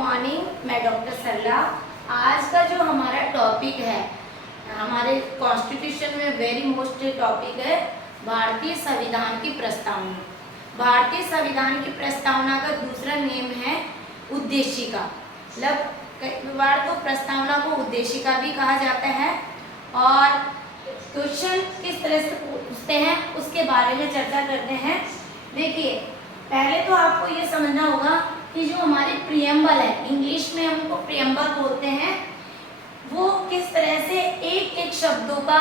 Morning, मैं doctor सरला। आज का जो हमारा टॉपिक है, हमारे कॉन्स्टिट्यूशन में वेरी मोस्ट टॉपिक है भारतीय संविधान की प्रस्तावना। भारतीय संविधान की प्रस्तावना का दूसरा नेम है उद्देशिका। मतलब कई बार तो प्रस्तावना को उद्देशिका भी कहा जाता है। और क्वेश्चन किस तरह से पूछते हैं उसके बारे में चर्चा करते हैं। देखिए, पहले तो आपको ये समझना होगा कि जो हमारी प्रियम्बल है, इंग्लिश में हमको प्रियम्बल बोलते हैं, वो किस तरह से एक एक शब्दों का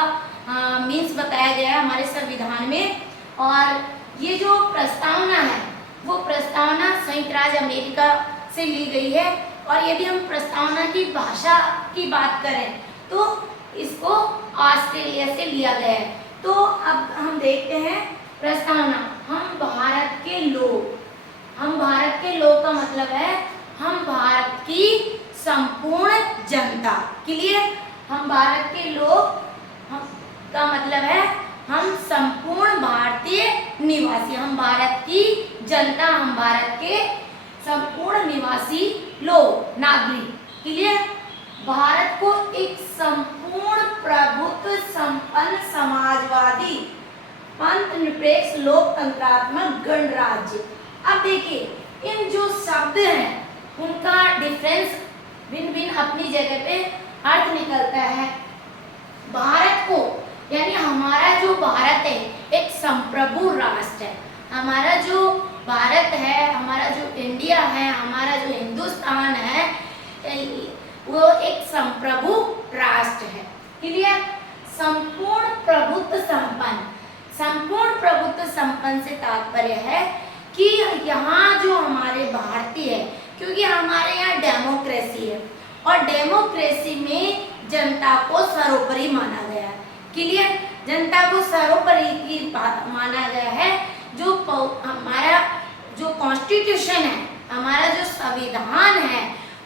मीन्स बताया गया है हमारे संविधान में। और ये जो प्रस्तावना है वो प्रस्तावना संयुक्त राज्य अमेरिका से ली गई है। और यदि हम प्रस्तावना की भाषा की बात करें तो इसको ऑस्ट्रेलिया से लिया गया है। तो अब हम देखते हैं प्रस्तावना। हम भारत के लोग, हम भारत के लोग का मतलब है हम भारत की संपूर्ण जनता। क्लियर? हम भारत के लोग का मतलब है हम संपूर्ण भारतीय निवासी, हम भारत की जनता, हम भारत के संपूर्ण निवासी लोग, नागरिक। क्लियर? भारत को एक संपूर्ण प्रभुत्व संपन्न समाजवादी पंथ निरपेक्ष लोकतंत्रात्मक गणराज्य। अब देखिए, इन जो शब्द हैं उनका डिफरेंस भिन्न भिन्न अपनी जगह पे अर्थ निकलता है। भारत को यानी हमारा जो भारत है एक संप्रभु राष्ट्र है। हमारा जो भारत है, हमारा जो इंडिया है, हमारा जो हिंदुस्तान है, वो एक संप्रभु राष्ट्र है। क्लियर? संपूर्ण प्रभुत्व संपन्न। संपूर्ण प्रभुत्व संपन्न से तात्पर्य है कि यहाँ जो हमारे भारतीय है, क्योंकि हमारे यहाँ डेमोक्रेसी है और डेमोक्रेसी में जनता को सर्वोपरि माना गया है। क्लियर? जनता को सर्वोपरि की माना गया है। जो हमारा जो कॉन्स्टिट्यूशन है, हमारा जो संविधान है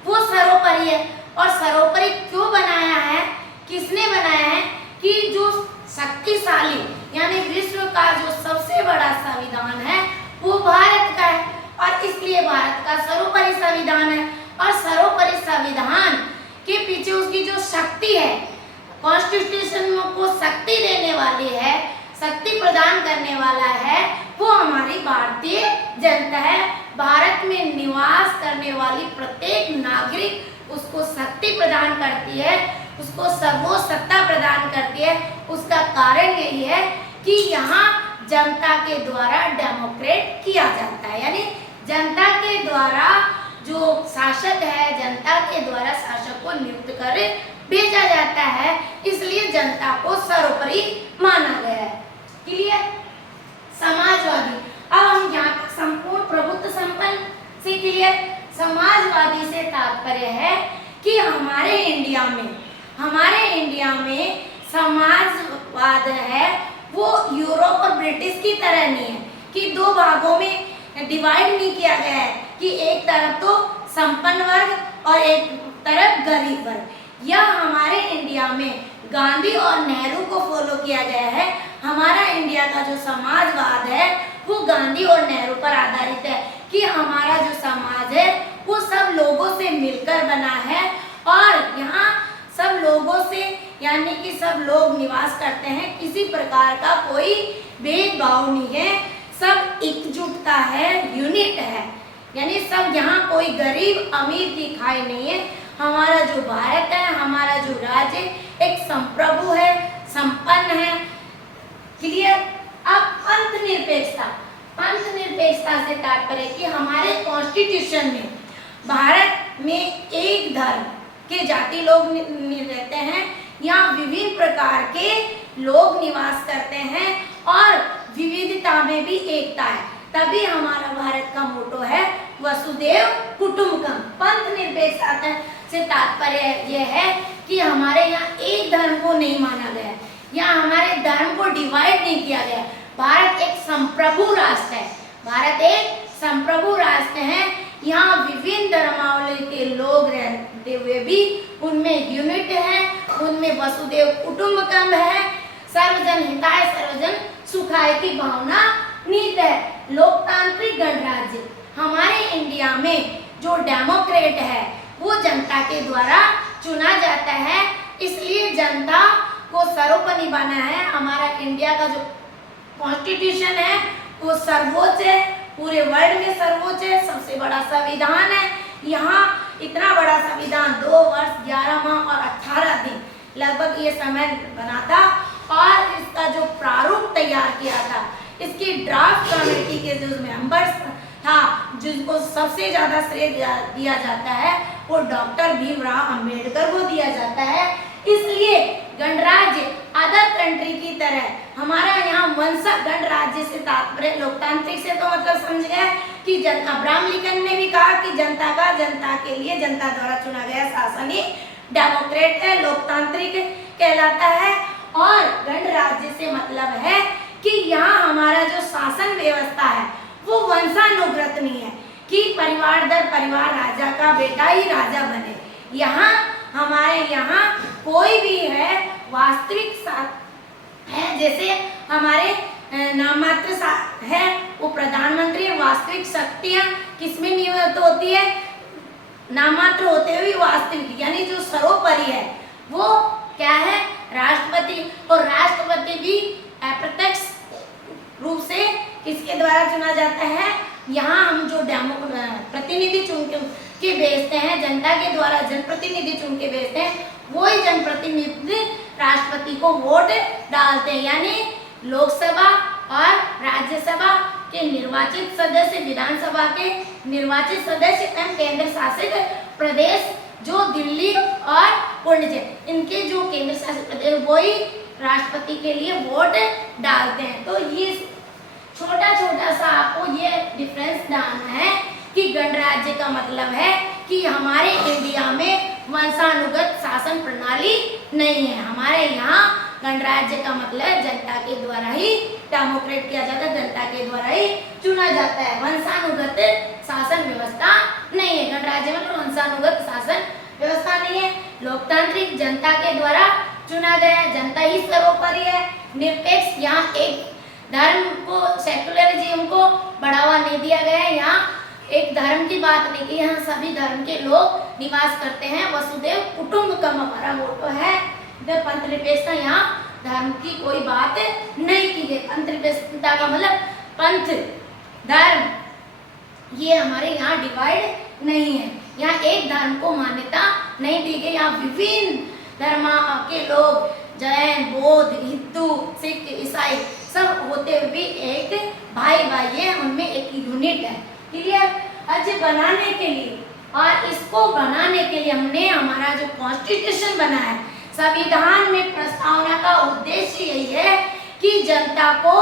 वो सर्वोपरि है। और सर्वोपरि क्यों बनाया है, किसने बनाया है? कि जो शक्तिशाली यानी विश्व का जो सबसे बड़ा संविधान है वो भारत का है और इसलिए भारत का सर्वोपरि संविधान है। और सर्वोपरि संविधान के पीछे उसकी जो शक्ति है, कॉन्स्टिट्यूशन को शक्ति देने वाली है, शक्ति प्रदान करने वाला है, वो हमारी भारतीय जनता है। भारत में निवास करने वाली प्रत्येक नागरिक उसको शक्ति प्रदान करती है, उसको सर्वोच्च सत्ता प्रदान करती है। उसका कारण यही है कि यहाँ जनता के द्वारा डेमोक्रेट किया जाता है, यानी जनता के द्वारा जो शासक है, जनता के द्वारा शासक को नियुक्त कर भेजा जाता है, इसलिए जनता को सर्वोपरि माना गया है। क्लियर? समाजवादी। अब हम यहाँ तक संपूर्ण प्रभुत्व संपन्न से क्लियर। समाजवादी से तात्पर्य है कि हमारे इंडिया में समाजवाद है वो यूरोप और ब्रिटिश की तरह नहीं है कि दो भागों में डिवाइड नहीं किया गया है कि एक तरफ तो संपन्न वर्ग और एक तरफ गरीब वर्ग। यह हमारे इंडिया में गांधी और नेहरू को फॉलो किया गया है। हमारा इंडिया का जो समाजवाद है वो गांधी और नेहरू पर आधारित है कि हमारा जो समाज है वो सब लोगों से मिलकर बना है और यहाँ सब लोगों से यानी कि सब लोग निवास करते हैं, किसी प्रकार का कोई भेदभाव नहीं है, सब एकजुटता है, यूनिट है, यानी सब यहाँ कोई गरीब अमीर की खाई नहीं है। हमारा जो भारत है, हमारा जो राज्य एक संप्रभु है, संपन्न है। क्लियर? अब पंथ निरपेक्षता। पंथ निरपेक्षता से तात्पर्य कि हमारे कॉन्स्टिट्यूशन में भारत में एक धर्म के जाति लोग रहते हैं, यहाँ विभिन्न प्रकार के लोग निवास करते हैं और विविधता में भी एकता है। तभी हमारा भारत का मोटो है वसुदेव कुटुंबकम। पंथ निरपेक्षता से तात्पर्य यह है कि हमारे यहाँ एक धर्म को नहीं माना गया, यहाँ हमारे धर्म को डिवाइड नहीं किया गया। भारत एक संप्रभु राष्ट्र है, भारत एक संप्रभु राष्ट्र है। यहाँ विभिन्न धर्मावली के लोग रहते हुए भी उनमें यूनिट है, उनमें वसुदेव कुटुंबकम है, सर्वजन हिताय सर्वजन सुखाय की भावना निहित है। लोकतांत्रिक गणराज्य। हमारे इंडिया में जो डेमोक्रेट डेमोक्रेट है वो जनता के द्वारा चुना जाता है। इसलिए जनता को सर्वोपरि निभाना है। हमारा इंडिया का जो कॉन्स्टिट्यूशन है वो सर्वोच्च है, पूरे वर्ल्ड में सर्वोच्च है, सबसे बड़ा संविधान है। यहाँ इतना बड़ा संविधान 2 वर्ष 11 माह और 18 दिन लगभग ये समय बना था और इसका जो प्रारूप तैयार किया था, इसकी ड्राफ्ट कमेटी के जो मेंबर्स था, जिनको सबसे ज्यादा श्रेय दिया जाता है वो डॉक्टर भीमराव अंबेडकर को दिया जाता है। इसलिए गणराज्य अदर कंट्री की तरह हमारा यहाँ वंशज गणराज्य से तात्पर्य लोकतांत्रिक से तो मतलब समझ गया कि अब्राहम लिंकन ने भी कहा कि जनता के लिए जनता द्वारा चुना गया शासन ही डेमोक्रेट है, लोकतांत्रिक कहलाता है। और गणराज्य से मतलब है कि यहाँ हमारा जो शासन व्यवस्था है वो वंशानुगत नहीं है कि परिवार दर परिवार राजा का बेटा ही राजा बने। यहाँ हमारे यहाँ कोई भी है वास्तविक है, जैसे हमारे नाममात्र है वो प्रधानमंत्री, वास्तविक शक्तियाँ किसमें नियुक्त होती है, नाममात्र होते हुए वास्तविक, यानी जो सर्वोपरि है वो क्या है, राष्ट्रपति। और राष्ट्रपति भी अप्रत्यक्ष रूप से किसके द्वारा चुना जाता है, यहाँ हम जो प्रतिनिधि चुन के भेजते हैं, जनता के द्वारा जनप्रतिनिधि चुन के भेजते हैं, वही जनप्रतिनिधि राष्ट्रपति को वोट डालते हैं। यानी लोकसभा और राज्यसभा के निर्वाचित सदस्य, विधानसभा के निर्वाचित सदस्य एवं केंद्र शासित प्रदेश जो दिल्ली और पुडुचेरी, इनके जो केंद्र शासित प्रदेश वही राष्ट्रपति के लिए वोट डालते हैं। तो ये छोटा छोटा सा आपको ये डिफरेंस डालना है कि गणराज्य का मतलब है कि हमारे इंडिया में वंशानुगत शासन प्रणाली नहीं है। हमारे यहाँ गणराज्य का मतलब जनता के द्वारा ही डेमोक्रेट किया जाता है, जनता के द्वारा ही चुना जाता है, वंशानुगत शासन व्यवस्था नहीं है। गणराज्य में वंशानुगत शासन व्यवस्था नहीं है, लोकतांत्रिक जनता के द्वारा चुना गया, जनता ही सर्वोपरि है, निरपेक्ष। यहाँ एक धर्म को, सेक्युलरिज्म को बढ़ावा नहीं दिया गया है। यहाँ एक धर्म की बात नहीं की, यहाँ सभी धर्म के लोग निवास करते हैं। वसुदेव कुटुंबकम हमारा मोटो है। पंथ निरपेक्षता, यहाँ धर्म की कोई बात नहीं की गई। पंथ निरपेक्षता का मतलब पंथ, धर्म ये हमारे यहाँ डिवाइड नहीं है। यहाँ एक धर्म को मान्यता नहीं दी गई। यहाँ विभिन्न धर्म के लोग, जैन, बौद्ध, हिंदू, सिख, ईसाई सब होते हुए भी एक भाई है, उनमें एक यूनिट है। क्लियर? आज बनाने के लिए और इसको बनाने के लिए हमने हमारा जो कॉन्स्टिट्यूशन बना है, संविधान में प्रस्तावना का उद्देश्य यही है कि जनता को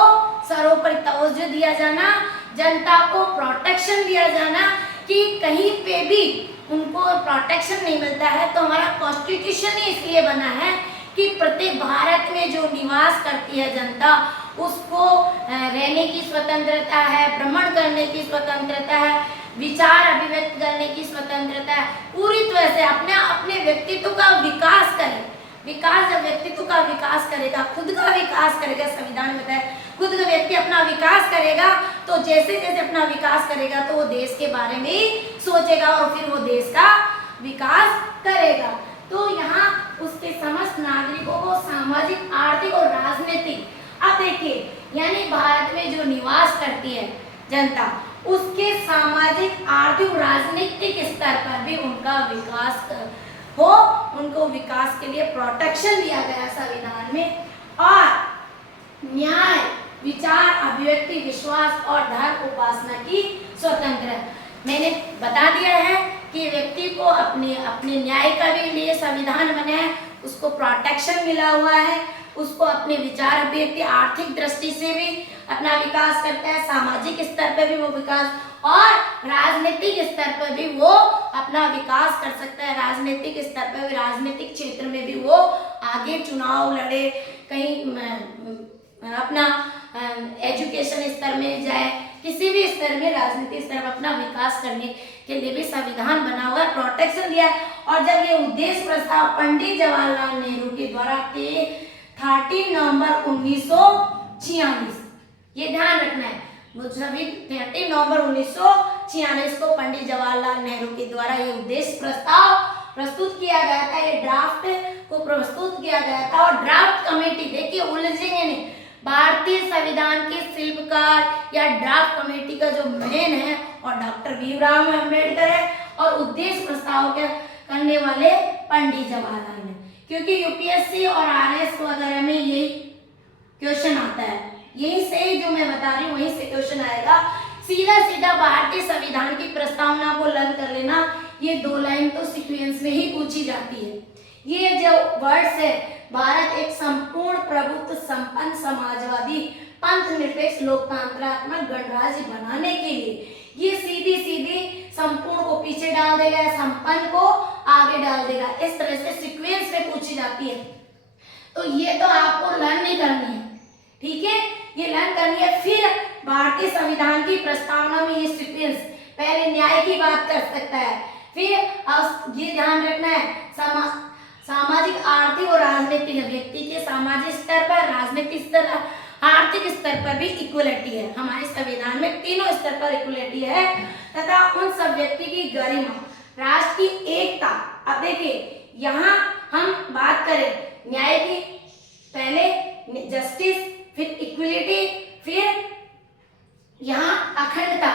सर्वोपरि तवज्जो दिया जाना, जनता को प्रोटेक्शन दिया जाना, कि कहीं पे भी उनको प्रोटेक्शन नहीं मिलता है। तो हमारा कॉन्स्टिट्यूशन ही इसलिए बना है कि प्रत्येक भारत में जो निवास करती है जनता, उसको रहने की स्वतंत्रता है, भ्रमण करने की स्वतंत्रता है, विचार अभिव्यक्त करने की स्वतंत्रता है, पूरी तरह से अपने अपने व्यक्तित्व का विकास करे। विकास, जब व्यक्तित्व का विकास करेगा, खुद का विकास करेगा, संविधान में है खुद का व्यक्ति अपना विकास करेगा, तो जैसे जैसे अपना विकास करेगा तो वो देश के बारे में ही सोचेगा और फिर वो देश का विकास करेगा। तो यहाँ उसके समस्त नागरिकों को सामाजिक, आर्थिक और राजनीतिक, अब देखिए यानी भारत में जो निवास करती है जनता, उसके सामाजिक, आर्थिक, राजनीतिक स्तर पर भी उनका विकास हो, उनको विकास के लिए प्रोटेक्शन दिया गया संविधान में। और न्याय, विचार, अभिव्यक्ति, विश्वास और धर्म उपासना की स्वतंत्रता। मैंने बता दिया है कि व्यक्ति को अपने अपने न्याय का भी लिए संविधान बना है, उसको प्रोटेक्शन मिला हुआ है, उसको अपने विचार अभिव्यक्ति, आर्थिक दृष्टि से भी अपना विकास करता है, सामाजिक स्तर पर भी वो विकास, और राजनीतिक स्तर पर भी वो अपना विकास कर सकता है। राजनीतिक स्तर पर भी, राजनीतिक क्षेत्र में भी वो आगे चुनाव लड़े, कहीं अपना एजुकेशन स्तर में जाए, किसी भी स्तर में, राजनीतिक स्तर पर अपना विकास करने के लिए भी संविधान बना हुआ है, प्रोटेक्शन दिया है। और जब ये उद्देश्य प्रस्ताव पंडित जवाहरलाल नेहरू के द्वारा 30 नवंबर 1946, ये ध्यान रखना है, वो सभी 30 नवंबर 1946 को पंडित जवाहरलाल नेहरू के द्वारा ये उद्देश्य प्रस्ताव प्रस्तुत किया गया था, ये ड्राफ्ट को प्रस्तुत किया गया था। और ड्राफ्ट कमेटी, देखिए उलझेंगे नहीं, भारतीय संविधान के शिल्पकार या ड्राफ्ट कमेटी का जो मेन है और डॉक्टर भीमराव अम्बेडकर है, और उद्देश्य प्रस्ताव के करने वाले पंडित जवाहरलाल नेहरू। क्योंकि यूपीएससी और आरएस वगैरह में यही क्वेश्चन आता है, यही से जो मैं बता रही हूँ वहीं से क्वेश्चन आएगा। सीधा सीधा भारतीय संविधान की प्रस्तावना को लर्न कर लेना, ये 2 लाइन तो सीक्वेंस में ही पूछी जाती है। ये जो वर्ड्स है, भारत एक संपूर्ण प्रभुत्व संपन्न समाजवादी पंथ निरपेक्ष लोकतंत्रात्मक गणराज्य बनाने के लिए, ये सीधी सीधी संपूर्ण को पीछे डाल देगा, संपन्न को आगे डाल देगा, इस तरह से सीक्वेंस में पूछी जाती है। तो ये तो आपको लर्न नहीं करनी है, ठीक है, ये लर्न करनी है। फिर भारतीय संविधान की प्रस्तावना में ये सीक्वेंस, पहले न्याय की बात कर सकता है, फिर ये ध्यान रखना है सामाजिक, आर्थिक और राजनीतिक, व्यक्ति के सामाजिक स्तर पर, राजनीतिक स्तर, आर्थिक स्तर पर भी इक्वलिटी है। हमारे संविधान में तीनों स्तर पर इक्वलिटी है तथा उन सब व्यक्ति की गरिमा, राष्ट्र की एकता। अब देखिए यहाँ हम बात करें न्याय की, पहले जस्टिस, फिर इक्वलिटी, फिर यहाँ अखंडता,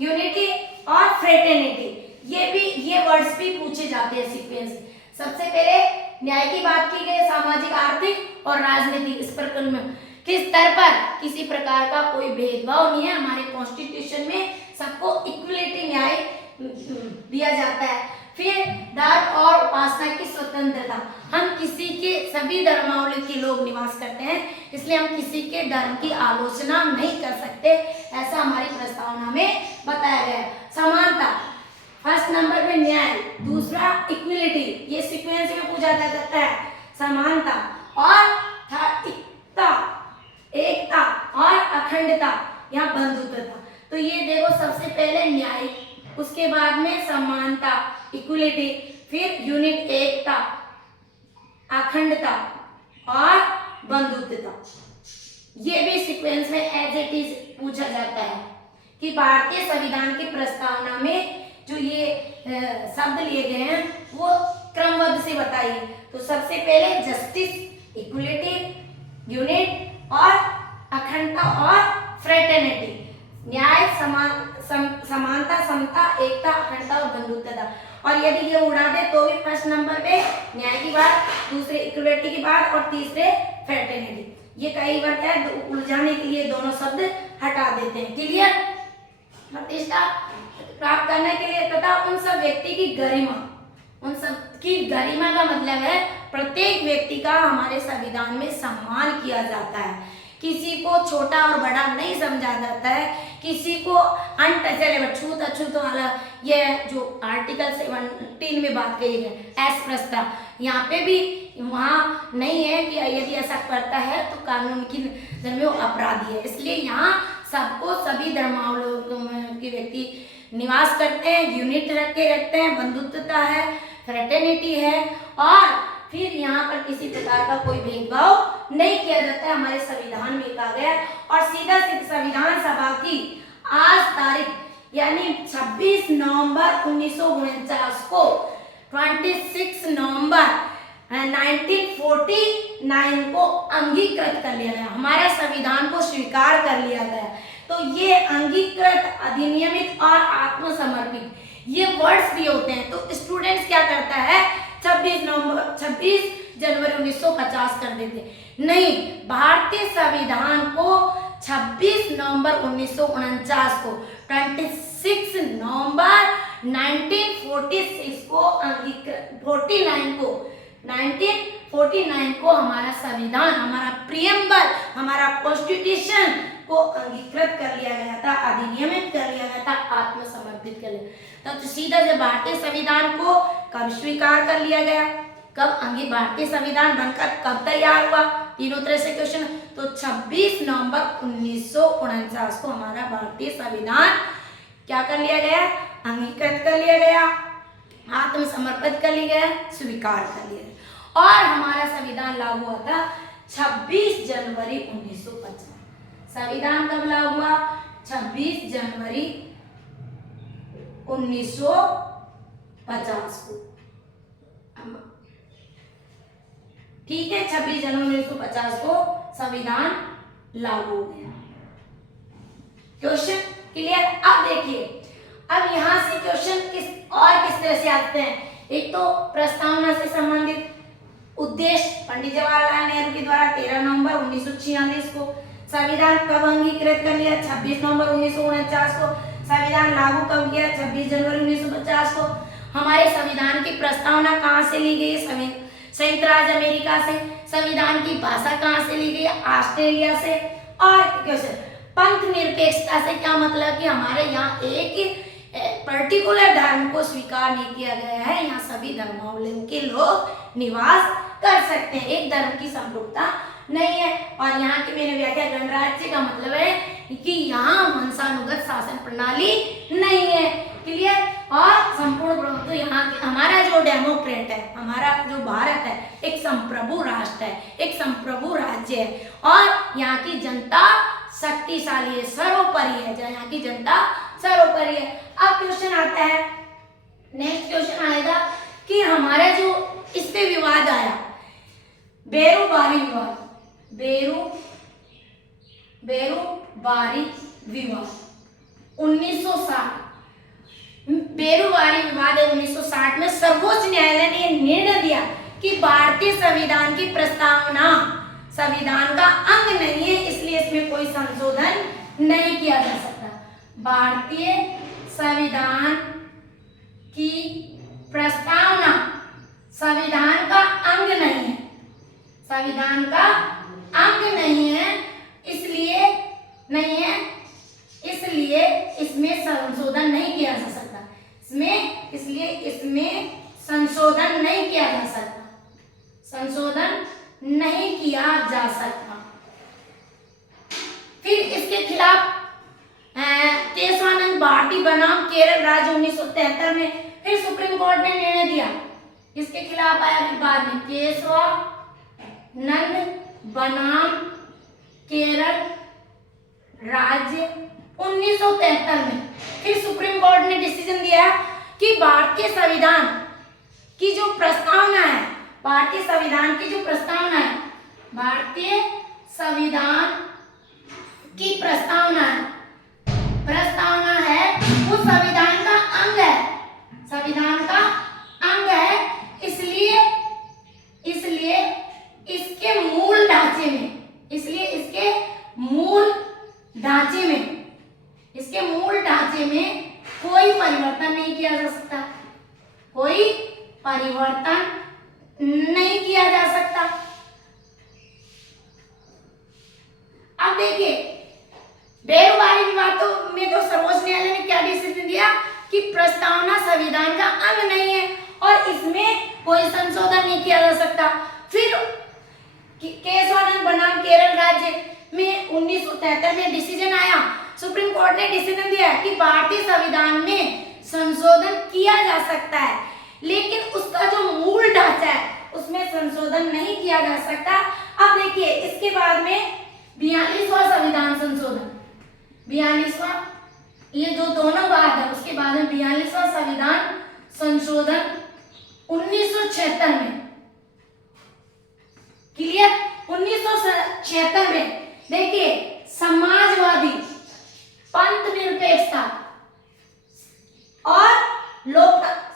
यूनिटी और फ्रेटर्निटी, ये वर्ड्स भी पूछे जाते हैं सीक्वेंस। सबसे पहले न्याय की बात की गई, सामाजिक, आर्थिक और राजनीतिक, इस प्रकार में किस स्तर पर किसी प्रकार का कोई भेदभाव नहीं है। हमारे कॉन्स्टिट्यूशन में सबको इक्वलिटी न्याय दिया जाता है। फिर धर्म और उपासना की स्वतंत्रता, हम किसी के, सभी धर्मावलंबी के लोग निवास करते हैं, इसलिए हम किसी के धर्म की आलोचना नहीं कर सकते, ऐसा हमारी प्रस्तावना में बताया गया है। समानता, फर्स्ट नंबर पे न्याय, दूसरा इक्वलिटी, ये सीक्वेंस में पूछा जा सकता है, समानता, और एकता और अखंडता, यहाँ बंधुत्वता। तो ये देखो, सबसे पहले न्याय, उसके बाद में समानता, इक्वलिटी, फिर यूनिट, एकता, अखंडता और बंधुत्वता। ये भी सीक्वेंस में एज इट इज पूछा जाता है कि भारतीय संविधान की प्रस्तावना में जो ये शब्द लिए गए हैं वो क्रमबद्ध से बताइए। तो सबसे पहले जस्टिस, इक्वलिटी, यूनिट और अखंडता और फ्रेटर्निटी, न्याय, समानता, समता, एकता, अखंडता और बंधुत्वता। और यदि ये उड़ा दे तो भी फर्स्ट नंबर पे न्याय की बात, दूसरे इक्वलिटी की बात और तीसरे फ्रेटर्निटी। ये कई बार क्या है, उलझाने के लिए दोनों शब्द हटा देते हैं। क्लियर? प्रतिष्ठा प्राप्त करने के लिए तथा उन सब व्यक्ति की गरिमा, उन सब की गरिमा का मतलब है प्रत्येक व्यक्ति का हमारे संविधान में सम्मान किया जाता है, किसी को छोटा और बड़ा नहीं समझा जाता है, किसी को अनटचेबल, छूत अछूत वाला, ये जो आर्टिकल 17 में बात कही है, एस प्रस्ताव, यहाँ पे भी वहाँ नहीं है कि यदि ऐसा करता है तो कानून की नजर में वो अपराधी है। इसलिए यहाँ सबको, सभी धर्मावलंबी के व्यक्ति निवास करते हैं, यूनिट रखते हैं, बंधुत्वता है, फ्रेटर्निटी है, और फिर यहाँ पर किसी प्रकार का कोई भेदभाव नहीं किया जाता है, हमारे संविधान में कहा गया है। और सीधा संविधान सभा की आज तारीख यानी 26 नवंबर 1949 को 26 नवंबर 1949 को अंगीकृत कर लिया गया, हमारे संविधान को स्वीकार कर लिया गया। तो ये अंगीकृत, अधिनियमित और आत्मसमर्पित, ये वर्ड्स दिए होते हैं। तो स्टूडेंट्स क्या करता है, 26 जनवरी 1950 कर देते, नहीं, भारतीय संविधान को 26 नवंबर 1949 को, 26 नवंबर 1946 को अंगीकृत, 1949 को हमारा संविधान, हमारा प्रियम्बल, हमारा कॉन्स्टिट्यूशन को अंगीकृत कर लिया गया था, अधिनियमित कर लिया गया था, आत्मसमर्पित कर लिया। तो सीधा से भारतीय संविधान को कब स्वीकार कर लिया गया, कब भारतीय संविधान बनकर कब तैयार हुआ, तीनों तरह से क्वेश्चन। तो 26 नवंबर 1949 को हमारा भारतीय संविधान क्या कर लिया गया, अंगीकृत कर लिया गया, आत्मसमर्पित कर लिया गया, स्वीकार कर लिया गया। और हमारा संविधान लागू हुआ था 26 जनवरी 1950। संविधान कब लागू हुआ, 26 जनवरी 1950 को। ठीक है, 26 जनवरी 1950 को संविधान लागू हो गया। Question clear? अब देखिए, अब यहाँ से क्वेश्चन किस तरह से आते हैं। एक तो प्रस्तावना से संबंधित उद्देश्य, पंडित जवाहरलाल नेहरू के द्वारा 13 नवंबर 1946 को संविधान कब अंगीकृत कर लिया, 26 नवंबर 1949 को। संविधान लागू कब किया, 26 जनवरी 1950 को। हमारे संविधान की प्रस्तावना कहाँ से ली गई, संयुक्त राज्य अमेरिका से। संविधान की भाषा कहाँ से ली गई, ऑस्ट्रेलिया से। और क्वेश्चन, पंथ निरपेक्षता से क्या मतलब कि हमारे यहाँ एक पर्टिकुलर धर्म को स्वीकार नहीं किया गया है, यहाँ सभी धर्मावलंबी के लोग निवास कर सकते हैं, एक धर्म की संप्रभुता नहीं है। और यहाँ की मैंने व्याख्या, गणराज्य का मतलब है कि यहाँ वंशानुगत शासन प्रणाली नहीं है। क्लियर? और संपूर्ण प्रभुत्व यहाँ हमारा जो डेमोक्रेट है, हमारा जो भारत है, एक संप्रभु राष्ट्र है, एक संप्रभु राज्य है। और यहाँ की जनता शक्तिशाली है, सर्वोपरि है, यहाँ की जनता सर्वोपरि है। अब क्वेश्चन आता है, नेक्स्ट क्वेश्चन आएगा कि हमारा जो इस पे विवाद आया, बेरोबारी विवाद, बेरोबारी विवाद 1960, बेरोबारी विवाद 1960 में सर्वोच्च न्यायालय ने यह निर्णय दिया कि भारतीय संविधान की प्रस्तावना संविधान का अंग नहीं है, इसलिए इसमें कोई संशोधन नहीं किया जा सकता। भारतीय संविधान की प्रस्तावना संविधान का अंग नहीं है, संविधान का अंग नहीं है, इसलिए इसमें संशोधन नहीं किया जा सकता। इसमें संशोधन नहीं किया जा सकता, संशोधन नहीं किया जा सकता। फिर इसके खिलाफ केशवानंद भारती बनाम केरल राज्य 1973 में फिर सुप्रीम कोर्ट ने निर्णय दिया। इसके खिलाफ आया फिर बाद में केशवानंद बनाम केरल राज्य 1973 में फिर सुप्रीम कोर्ट ने डिसीजन दिया कि भारतीय संविधान की जो प्रस्तावना है, भारतीय संविधान की जो प्रस्तावना है, भारतीय संविधान की प्रस्तावना है वो संविधान का अंग है, संविधान का अंग है। इसलिए इसके मूल ढांचे में कोई परिवर्तन नहीं किया जा सकता, कोई परिवर्तन नहीं किया जा सकता। अब देखिए, बेरोबारी विवादों में तो सर्वोच्च न्यायालय ने क्या डिसीजन दिया कि प्रस्तावना संविधान का अंग नहीं है और इसमें कोई संशोधन नहीं किया जा सकता। फिर केशवानंद बनाम केरल राज्य में 1973 में डिसीजन आया, सुप्रीम कोर्ट ने डिसीजन दिया कि भारतीय संविधान में संशोधन किया जा सकता है, लेकिन उसका जो मूल ढांचा है उसमें संशोधन नहीं किया जा सकता। अब देखिए, इसके बाद में 42वां संविधान संशोधन, 42वां, ये जो दोनों बात है, उसके बाद में 42वां संविधान संशोधन 1976 में। क्लियर? 1976 में देखिए, समाजवादी, पंथ निरपेक्षता और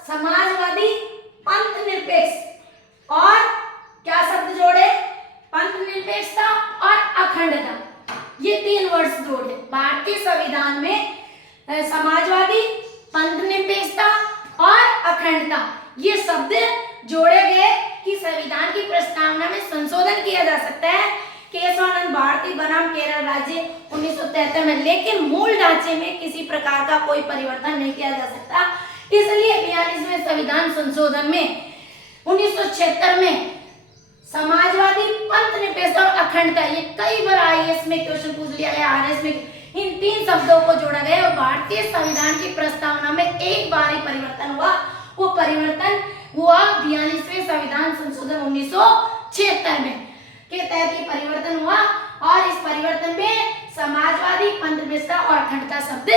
समाजवादी, पंथ निरपेक्ष और क्या शब्द जोड़े, पंथ निरपेक्षता और अखंडता, ये 3 वर्ड जोड़े। भारतीय संविधान में समाजवादी, पंथ निरपेक्षता और अखंडता, ये शब्द जोड़े गए कि संविधान की प्रस्तावना में संशोधन किया जा सकता है। केशवानंद भारती बनाम केरल राज्य 1973 में, लेकिन मूल ढांचे में किसी प्रकार का कोई परिवर्तन नहीं किया जा सकता। इसलिए 42वें संविधान संशोधन में 1976 में समाजवादी, पंथ निरपेक्षता और अखंडता, ये कई बार आईएएस में क्वेश्चन पूछ लिया गया, आरएस में, इन 3 शब्दों को जोड़ा गया और भारतीय संविधान की प्रस्तावना में एक बार ही परिवर्तन हुआ। वो परिवर्तन हुआ 42वें संविधान संशोधन 1976 में के तहत ये परिवर्तन हुआ और इस परिवर्तन में समाजवादी, पंथ निरपेक्षता और अखंडता शब्द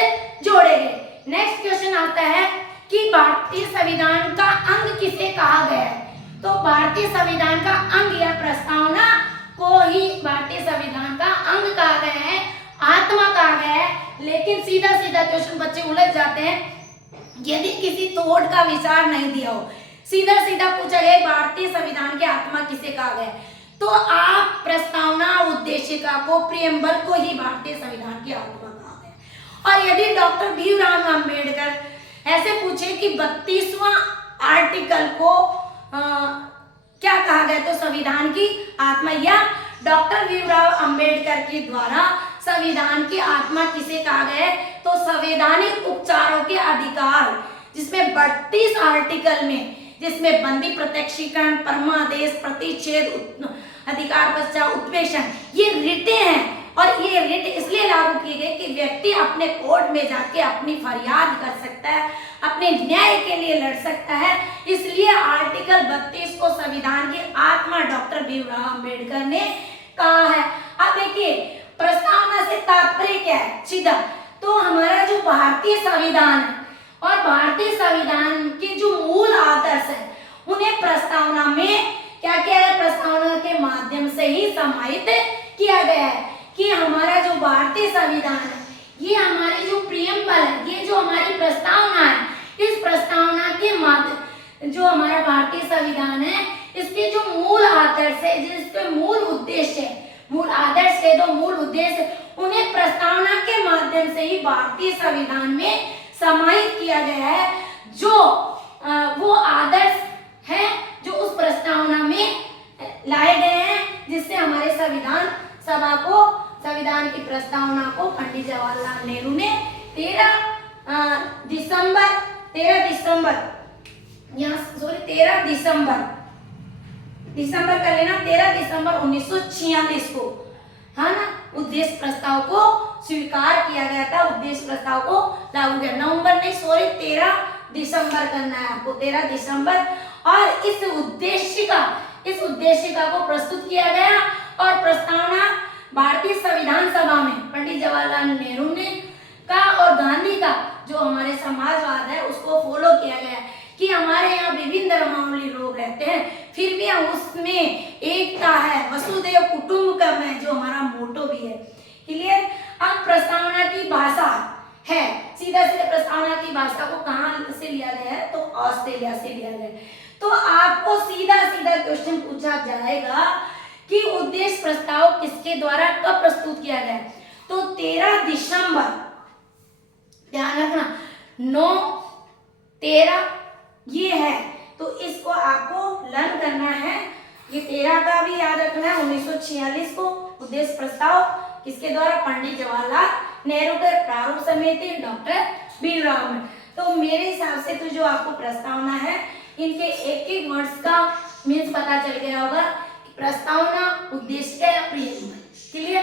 जोड़े गए। नेक्स्ट क्वेश्चन आता है कि भारतीय संविधान का अंग किसे कहा गया है? तो भारतीय संविधान का अंग या प्रस्तावना को ही भारतीय संविधान का अंग कहा गया है, आत्मा कहा गया है। लेकिन सीधा सीधा क्वेश्चन बच्चे उलझ जाते हैं यदि किसी थॉट का विचार नहीं दिया हो, सीधा सीधा पूछा गया भारतीय संविधान की आत्मा किसे कहा गया है, तो आप प्रस्तावना, उद्देशिका को, प्रियम्बल को ही भारतीय संविधान की आत्मा कहा गया। और यदि डॉक्टर भीमराव अंबेडकर ऐसे पूछे कि 32वां आर्टिकल को क्या कहा गया, तो संविधान की आत्मा, या डॉक्टर भीमराव अंबेडकर के द्वारा संविधान की आत्मा किसे कहा गया है, तो संवैधानिक उपचारों के अधिकार, जिसमें 32 आर्टिकल में, जिसमें बंदी, प्रत्यक्षीकरण, परमादेश, प्रतिषेध, अधिकार पश्चात उत्प्रेषण, ये रिटें हैं। और ये रिट इसलिए लागू की गई कि व्यक्ति अपने कोर्ट में जाके अपनी फरियाद कर सकता है, अपने न्याय के लिए लड़ सकता है। इसलिए आर्टिकल 32 को संविधान की आत्मा डॉक्टर भीमराव अंबेडकर ने कहा है। अब देखिए प्रस्तावना से तात्पर्य क्या है सीधा, तो हमारा जो भारतीय संविधान है और भारतीय संविधान के जो मूल आदर्श है उन्हें प्रस्तावना में क्या किया है, प्रस्तावना के माध्यम से ही समाहित किया गया है कि हमारा जो भारतीय संविधान है, ये हमारी जो प्रियम्बल है, ये जो हमारी प्रस्तावना है, इस प्रस्तावना के माध्यम जो हमारा भारतीय संविधान है, इसके जो मूल आदर्श है, जिसके मूल उद्देश्य है, मूल आदर्श है, दो मूल उद्देश्य, उन्हें प्रस्तावना के माध्यम से ही भारतीय संविधान में समाहित किया गया है। जो वो आदर्श है जो उस प्रस्तावना में लाए गए हैं, जिससे हमारे संविधान सभा को, संविधान की प्रस्तावना को पंडित जवाहरलाल नेहरू ने 13 दिसंबर कर लेना, 13 दिसंबर 1946 को, है ना, उद्देश्य प्रस्ताव को स्वीकार किया गया था, उद्देश्य प्रस्ताव को लागू किया। नवंबर नहीं, सॉरी 13 दिसंबर करना है आपको, 13 दिसंबर। और इस उद्देशिका को प्रस्तुत किया गया और प्रस्तावना भारतीय संविधान सभा में पंडित जवाहरलाल नेहरू ने का और गांधी का जो हमारे समाजवाद है उसको फॉलो किया गया कि हमारे यहाँ विभिन्न धर्मावलंबी लोग रहते हैं, फिर भी उसमें एकता है, वसुधैव कुटुंबकम है, जो हमारा मोटो भी है। क्लियर। अब प्रस्तावना की भाषा है, सीधा सीधा प्रस्तावना की भाषा को कहाँ से लिया गया है, तो ऑस्ट्रेलिया से लिया गया है। तो आपको सीधा सीधा क्वेश्चन पूछा जाएगा कि उद्देश्य प्रस्ताव किसके द्वारा कब प्रस्तुत किया गया, तो 13 दिसंबर, ध्यान रखना 9-13 ये है, तो इसको आपको लर्न करना है। ये 13 का भी याद रखना है, 1946 को उद्देश्य प्रस्ताव किसके द्वारा, पंडित जवाहरलाल नेहरू के प्रारूप समिति डॉक्टर भीमराव। तो मेरे हिसाब से तो जो आपको प्रस्तावना है इनके एक एक वर्ड्स का मीन्स पता चल गया होगा, प्रस्तावना, उद्देश्य या प्रियम्बल। क्लियर।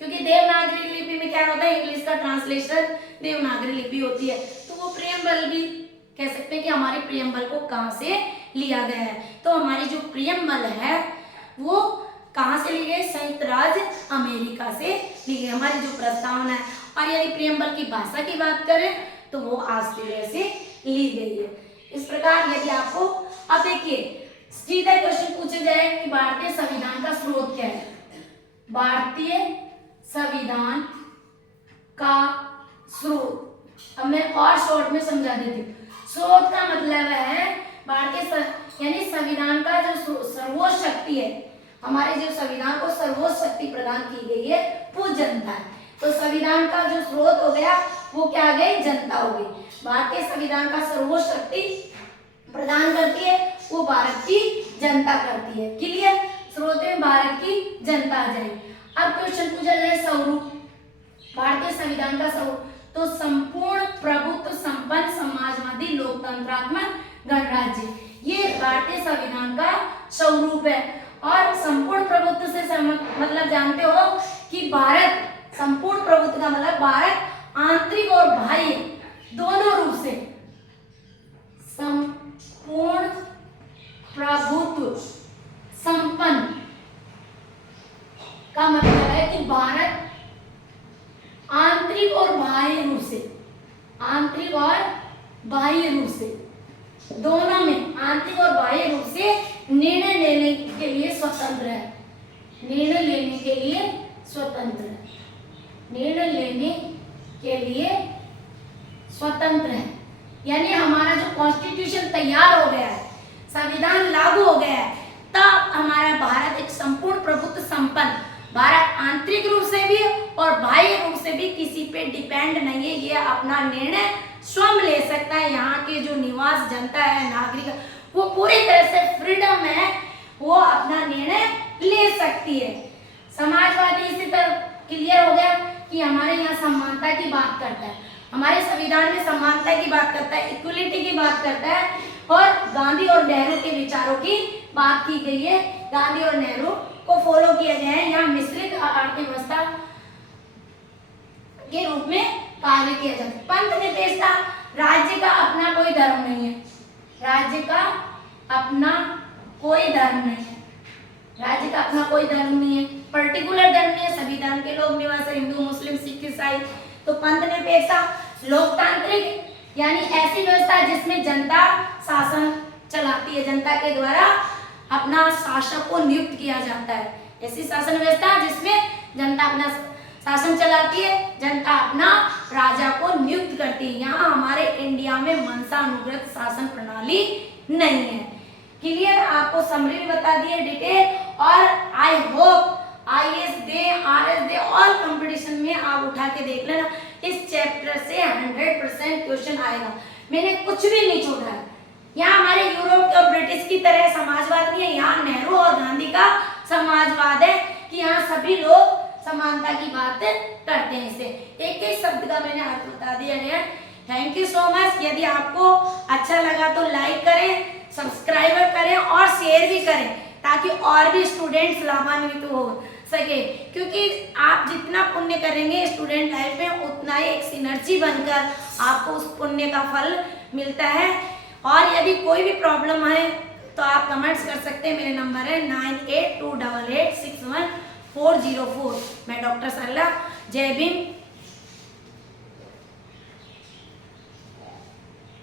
क्योंकि देवनागरी लिपि में क्या होता है, इंग्लिश का ट्रांसलेशन देवनागरी लिपि होती है, तो वो प्रियम्बल भी कह सकते हैं कि हमारे प्रियम्बल को कहाँ से लिया गया है। तो हमारी जो प्रियम्बल है वो कहाँ से ली गई, संयुक्त राज्य अमेरिका से ली गई हमारी जो प्रस्तावना है। और यदि प्रियम्बल की भाषा की बात करें तो वो ऑस्ट्रेलिया से ली गई है। इस प्रकार यदि आपको, अब देखिए सीधा क्वेश्चन पूछा जाए कि भारतीय संविधान का स्रोत क्या है, भारतीय संविधान का स्रोत, अब मैं और शॉर्ट में समझा देती हूँ। स्रोत का मतलब है भारतीय यानी संविधान का जो सर्वोच्च शक्ति है, हमारे जो संविधान को सर्वोच्च शक्ति प्रदान की गई है वो जनता है। तो संविधान का जो स्रोत हो गया वो क्या आ गई, जनता हो गई। भारतीय संविधान का सर्वोच्च शक्ति प्रदान करती है वो भारत की जनता करती है। क्लियर। स्रोत में भारत की जनता आ जाएगी। अब क्वेश्चन पूछा जाए स्वरूप, भारतीय संविधान का स्वरूप, तो संपूर्ण प्रभुत्व संपन्न समाजवादी लोकतंत्रात्मक गणराज्य, ये भारतीय संविधान का स्वरूप है। और संपूर्ण प्रभुत्व से मतलब जानते हो कि भारत, संपूर्ण प्रभुत्व का मतलब भारत आंतरिक और बाह्य दोनों रूप से, संपूर्ण प्रभुत्व संपन्न का मतलब है कि भारत आंतरिक और बाह्य रूप से, आंतरिक और स्वतंत्र है, निर्णय लेने के लिए स्वतंत्र है, निर्णय लेने के लिए स्वतंत्र है। यानी हमारा जो कॉन्स्टिट्यूशन तैयार हो गया है, संविधान लागू हो गया है, तब हमारा भारत एक संपूर्ण प्रभुत्व संपन्न भारत आंतरिक रूप से भी और बाह्य रूप से भी किसी पे डिपेंड नहीं है। ये अपना निर्णय स्वयं ले सकता है। यहाँ के जो निवास जनता है, नागरिक, वो पूरी तरह से फ्रीडम है, वो अपना निर्णय ले सकती है। समाजवादी इसी तरह क्लियर हो गया कि हमारे यहाँ समानता की बात करता है, हमारे संविधान में समानता की बात करता है, इक्वलिटी की बात करता है, और गांधी और नेहरू के विचारों की बात की गई है। गांधी और नेहरू को फॉलो किया गया है। यहाँ मिश्रित अर्थव्यवस्था के रूप में कार्य किया जाता है। पंथ निरपेक्षता, राज्य का अपना कोई धर्म नहीं है, राज्य का अपना कोई धर्म नहीं है, राज्य का अपना कोई धर्म नहीं है, पर्टिकुलर धर्म नहीं है, सभी धर्म के लोग निवास है, हिंदू, मुस्लिम, सिख, ईसाई। तो पंथ निरपेक्षता, लोकतांत्रिक यानी ऐसी व्यवस्था जिसमें जनता शासन चलाती है, जनता के द्वारा अपना शासक को नियुक्त किया जाता है। ऐसी शासन व्यवस्था जिसमें जनता अपना शासन चलाती है, जनता अपना राजा को नियुक्त करती है। यहाँ हमारे इंडिया में वंशानुगत शासन प्रणाली नहीं है। क्लियर, आपको समरी भी बता दी है डिटेल, और I hope IAS they, RS they, all competition में आप उठा के देख लेना, इस चैप्टर से 100% क्वेश्चन आएगा। मैंने कुछ भी नहीं छोड़ा है। यहाँ हमारे यूरोप और ब्रिटिश की तरह समाजवाद नहीं है, यहाँ नेहरू और गांधी का समाजवाद है कि यहाँ सभी लोग समानता की बात करते हैं। इसे एक एक शब्द का मैंने अर्थ बता दिया है। Thank you so much. यदि आपको अच्छा लगा तो लाइक करें, सब्सक्राइब करें और शेयर भी करें, ताकि और भी स्टूडेंट्स लाभान्वित हो सके, क्योंकि आप जितना पुण्य करेंगे स्टूडेंट लाइफ में, उतना ही एक सिनर्जी बनकर आपको उस पुण्य का फल मिलता है। और यदि कोई भी प्रॉब्लम है तो आप कमेंट्स कर सकते हैं। मेरे नंबर है 9828861404। मैं डॉक्टर सरला। जय भीम।